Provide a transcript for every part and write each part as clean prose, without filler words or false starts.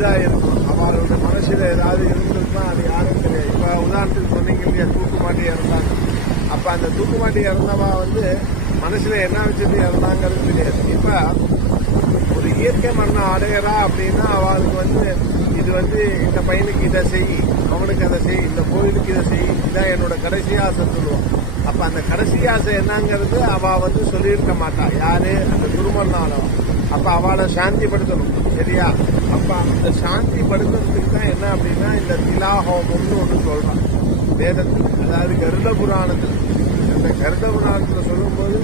இதாக இருக்கும். அவளோட மனசில் ஏதாவது இருந்திருக்குன்னா அது யாரும் தெரியாது. இப்போ உதாரணத்துக்கு சொன்னீங்க இல்லையா, தூக்கு மாட்டி இறந்தாங்க. அப்போ அந்த தூக்கு மாட்டி இறந்தவா மனசில் என்ன வச்சுட்டு இறந்தாங்கிறது தெரியாது. இப்போ ஒரு இயற்கை மரணம் அடையிறா அப்படின்னா அவளுக்கு இது இந்த பையனுக்கு இதை செய், அவனுக்கு அதை செய், இந்த கோயிலுக்கு இதை செய், இதான் என்னோட கடைசி ஆசை சொல்லுவோம். அப்போ அந்த கடைசி ஆசை என்னங்கிறது அவள் சொல்லியிருக்க மாட்டா. யாரு? அந்த குருமன்னாலும். அப்போ அவளை சாந்திப்படுத்தணும். சரியா? அப்போ அந்த சாந்தி படுத்துறதுக்கு தான் என்ன அப்படின்னா இந்த திலாஹோமம்னு ஒன்று சொல்கிறான் வேதத்தில். அதாவது கருட புராணத்தில். இந்த கருட புராணத்தில் சொல்லும்போது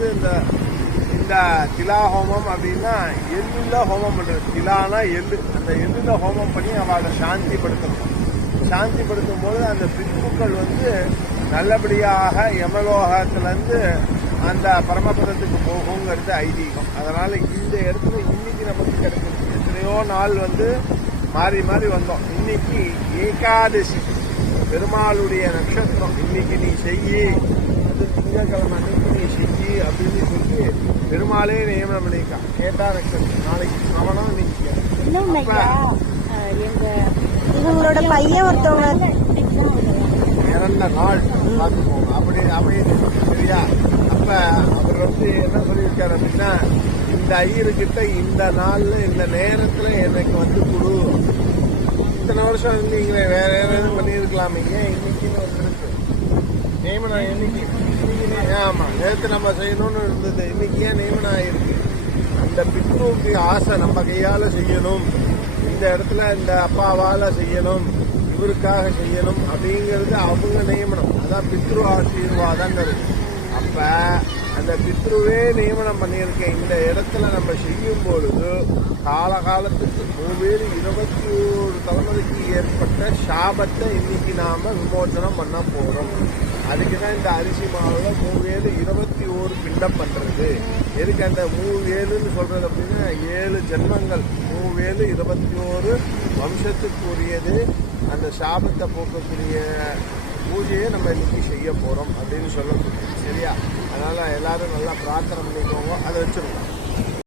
இந்த திலாஹோமம் அப்படின்னா எள்ளுல ஹோமம் பண்ணுறது. திலானா எள்ளு. அந்த எள்ளுல ஹோமம் பண்ணி அவளை சாந்திப்படுத்தணும். சாந்திப்படுத்தும் போது அந்த பித்ருக்கள் நல்லபடியாக யமலோகத்திலேருந்து அந்த பரமபதத்துக்கு போகுங்கிறது ஐதீகம். அதனால் இந்த இடத்துல இன்னைக்கு நமக்கு கிடைக்கும். எத்தனையோ நாள் மாறி மாறி வந்தோம். இன்னைக்கு ஏகாதசி பெருமாளுடைய நட்சத்திரம். இன்னைக்கு நீ செய்யி, அது திங்கக்கிழமை அன்னைக்கு நீ செய்யி அப்படின்னு சொல்லி பெருமாளே நியமனம் பண்ணியிருக்கான். கேட்டா நட்சத்திரம் நாளைக்கு அவனும் இன்னைக்கு இவங்களோட பையன் ஒருத்தவங்க இறந்த நாள் பார்த்துக்கோங்க. அப்படி சரியா? அப்ப அவர் என்ன சொல்லியிருக்காரு அப்படின்னா, இந்த ஐயர்கிட்ட இந்த நாள்ல இந்த நேரத்துல எனக்கு கொடு. இத்தனை வருஷம் இருந்தீங்களே, வேற ஏதாவது பண்ணியிருக்கலாமே, ஏன் இன்னைக்குன்னு வந்துருக்கு நியமனம்? இன்னைக்கு ஆமா நேரத்தை நம்ம செய்யணும்னு இருந்தது, இன்னைக்கு ஏன் நியமனம் ஆயிருக்கு? அந்த பித்ருவுக்கு ஆசை நம்ம கையால செய்யணும், இந்த இடத்துல இந்த அப்பாவால செய்யணும், இவருக்காக செய்யணும் அப்படிங்கிறது அவங்க நியமனம். அதான் பித்ரு ஆசீர்வாதங்கிறது. அப்ப அந்த பித்ருவே நியமனம் பண்ணியிருக்கேன். இந்த இடத்துல நம்ம செய்யும் பொழுது காலகாலத்துக்கு 21 தலைமுறைக்கு ஏற்பட்ட சாபத்தை இன்னைக்கு நாம விமோசனம் பண்ண போறோம். அதுக்குதான் இந்த அரிசி மாவுல 21 பிண்டம் பண்றது. எதுக்கு அந்த 7ன்னு சொல்றது அப்படின்னா 7 ஜென்மங்கள், 21 வம்சத்துக்குரியது. அந்த சாபத்தை போக்கக்கூடிய பூஜையை நம்ம இன்னைக்கு செய்ய போறோம் அப்படின்னு சொல்லக்கூடிய. சரியா? அதனால எல்லாரும் நல்லா பிரார்த்தனை பண்ணிக்கோங்க. அதை வச்சிருக்கோம்.